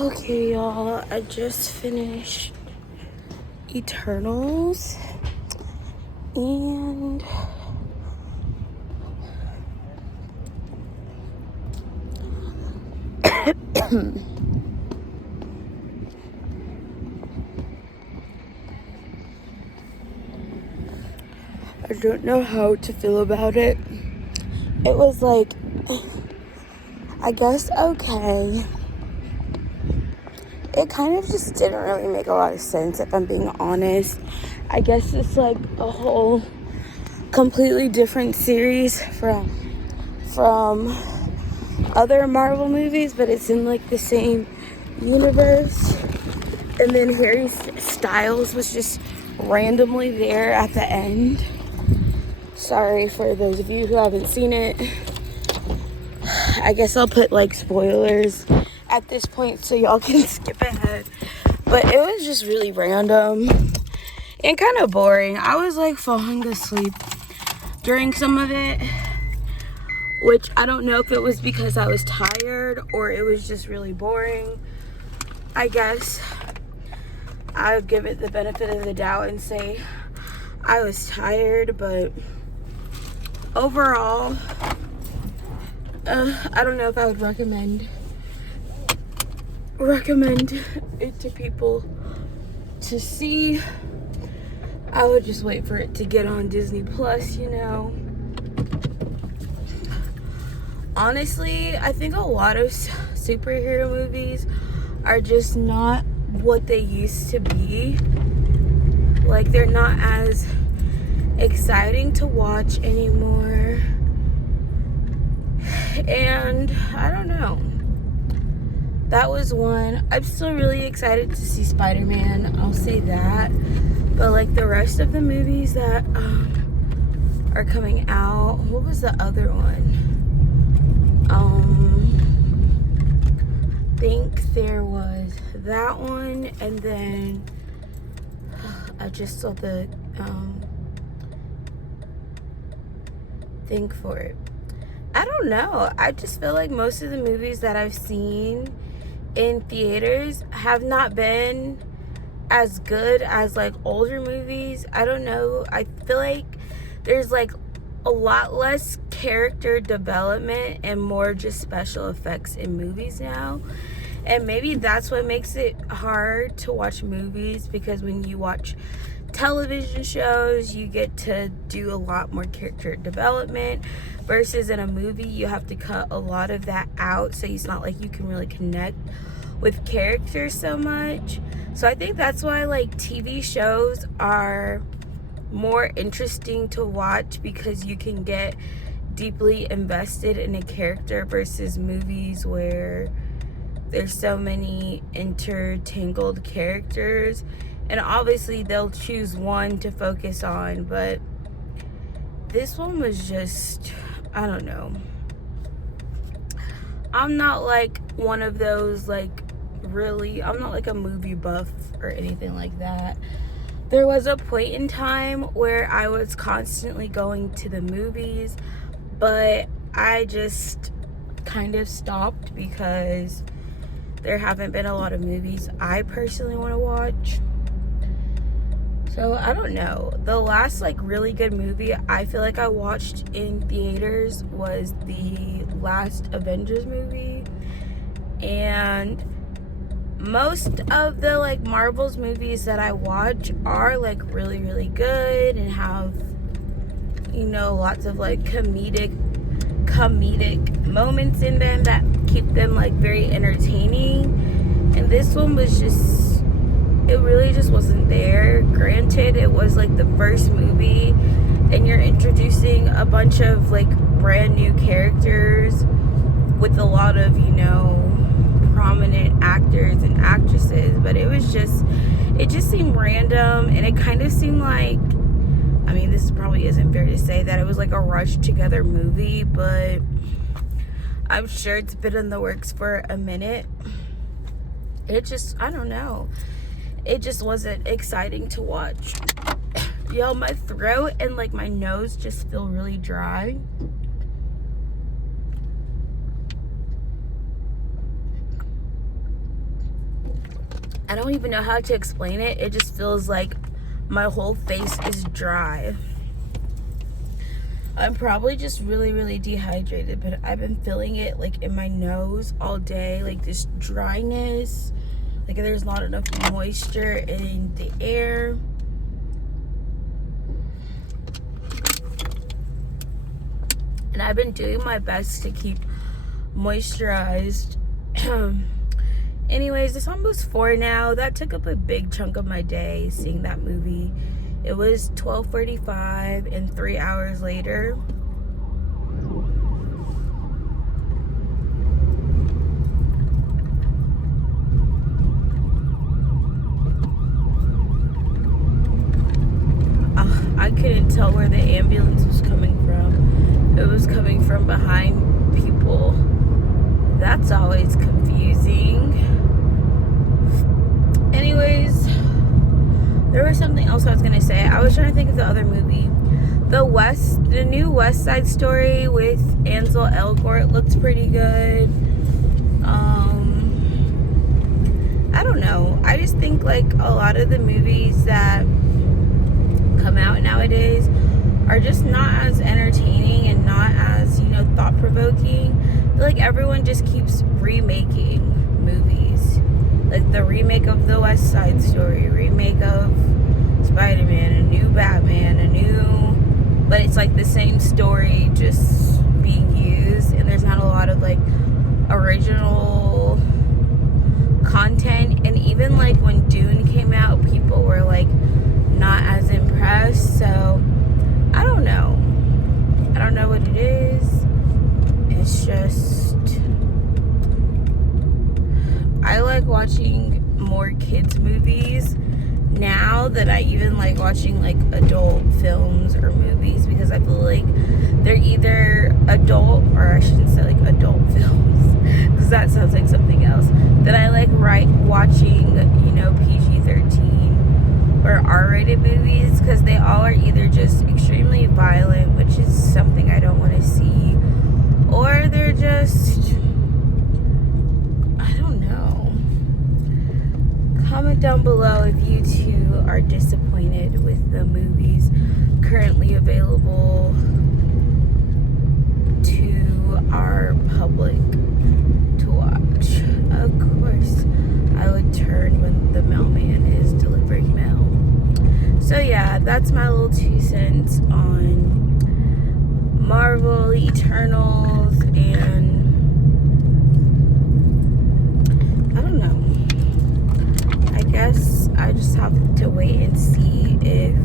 Okay, y'all, I just finished Eternals, and I don't know how to feel about it. It was like, I guess, okay. It kind of just didn't really make a lot of sense, if I'm being honest. I guess it's like a whole completely different series from other Marvel movies, but it's in like the same universe. And then Harry Styles was just randomly there at the end. Sorry for those of you who haven't seen it. I guess I'll put like spoilers at this point so y'all can skip ahead. But it was just really random and kind of boring. I was like falling asleep during some of it, which I don't know if it was because I was tired or it was just really boring. I guess I'll give it the benefit of the doubt and say I was tired, but overall, I don't know if I would recommend it to people to see. I would just wait for it to get on Disney Plus, you know. Honestly, I think a lot of superhero movies are just not what they used to be. Like, they're not as exciting to watch anymore. And I don't know. That was one. I'm still really excited to see Spider-Man. I'll say that. But like the rest of the movies that are coming out, what was the other one? I think there was that one, and then I just saw the thing for it. I don't know. I just feel like most of the movies that I've seen in theaters have not been as good as like older movies. I don't know. I feel like there's like a lot less character development and more just special effects in movies now. And maybe that's what makes it hard to watch movies, because when you watch television shows, you get to do a lot more character development, versus in a movie you have to cut a lot of that out, so it's not like you can really connect with characters so much. So I think that's why like TV shows are more interesting to watch, because you can get deeply invested in a character, versus movies where there's so many intertangled characters, and obviously they'll choose one to focus on. But this one was just, I don't know. I'm not like one of those like really, I'm not like a movie buff or anything like that. There was a point in time where I was constantly going to the movies, but I just kind of stopped because there haven't been a lot of movies I personally want to watch. So I don't know. The last like really good movie I feel like I watched in theaters was the last Avengers movie. And most of the like Marvel's movies that I watch are like really, really good and have, you know, lots of like comedic moments in them that keep them like very entertaining. And this one was just, it really just wasn't there. Granted, it was like the first movie and you're introducing a bunch of like brand new characters with a lot of, you know, prominent actors and actresses, but it just seemed random, and it kind of seemed like, I mean, this probably isn't fair to say that it was like a rushed together movie, but I'm sure it's been in the works for a minute. It just, I don't know. It just wasn't exciting to watch. Yo, my throat and like my nose just feel really dry. I don't even know how to explain it. It just feels like my whole face is dry. I'm probably just really, really dehydrated, but I've been feeling it like in my nose all day, like this dryness, like there's not enough moisture in the air. And I've been doing my best to keep moisturized. Anyways, it's almost 4 now. That took up a big chunk of my day, seeing that movie. It was 12:45, and 3 hours later, I couldn't tell where the ambulance was coming from. It was coming from behind people. That's always confusing. Anyways, there was something else I was gonna say. I was trying to think of the other movie. The new West Side Story with Ansel Elgort looks pretty good. I don't know. I just think like a lot of the movies that come out nowadays are just not as entertaining and not as, thought-provoking. I feel like everyone just keeps remaking movies. Like the remake of the West Side Story, remake of Spider-Man, a new Batman, but it's like the same story just being used, and there's not a lot of like original content. And even like when Dune came out, people were like not as impressed. So I don't know what it is. It's just, I like watching more kids movies now than I even like watching like adult films or movies, because I feel like they're either adult, or I shouldn't say like adult films, because that sounds like something else, that I like watching, PG-13 or R-rated movies, because they all are either just extremely violent, which is something I don't want to see, or they're just, I don't know. Comment down below if you two are disappointed with the movies currently available to our public to watch. Of course, I would turn when the mailman is delivering mail. So yeah, that's my little 2 cents on Marvel, Eternals, and I don't know. I guess I just have to wait and see if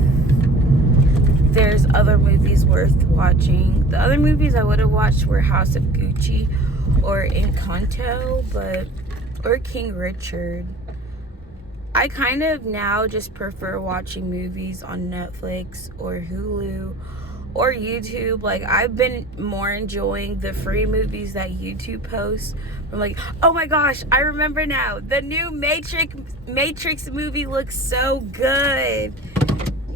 there's other movies worth watching. The other movies I would have watched were House of Gucci or Encanto, or King Richard. I kind of now just prefer watching movies on Netflix or Hulu or YouTube. Like, I've been more enjoying the free movies that YouTube posts. I'm like, oh my gosh, I remember now. The new Matrix movie looks so good.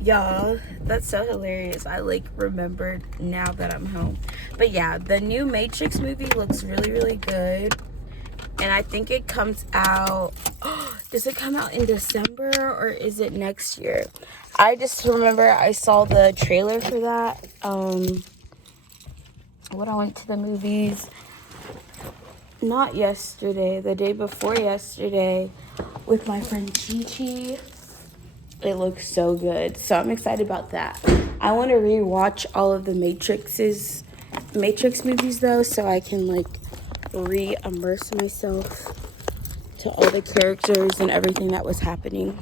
Y'all, that's so hilarious. I like remembered now that I'm home. But yeah, the new Matrix movie looks really, really good. And I think it comes out, does it come out in December or is it next year? I just remember I saw the trailer for that when I went to the movies, not yesterday, the day before yesterday, with my friend Chi. It looks so good. So I'm excited about that. I want to rewatch all of the Matrix movies though, so I can like re-immerse myself to all the characters and everything that was happening.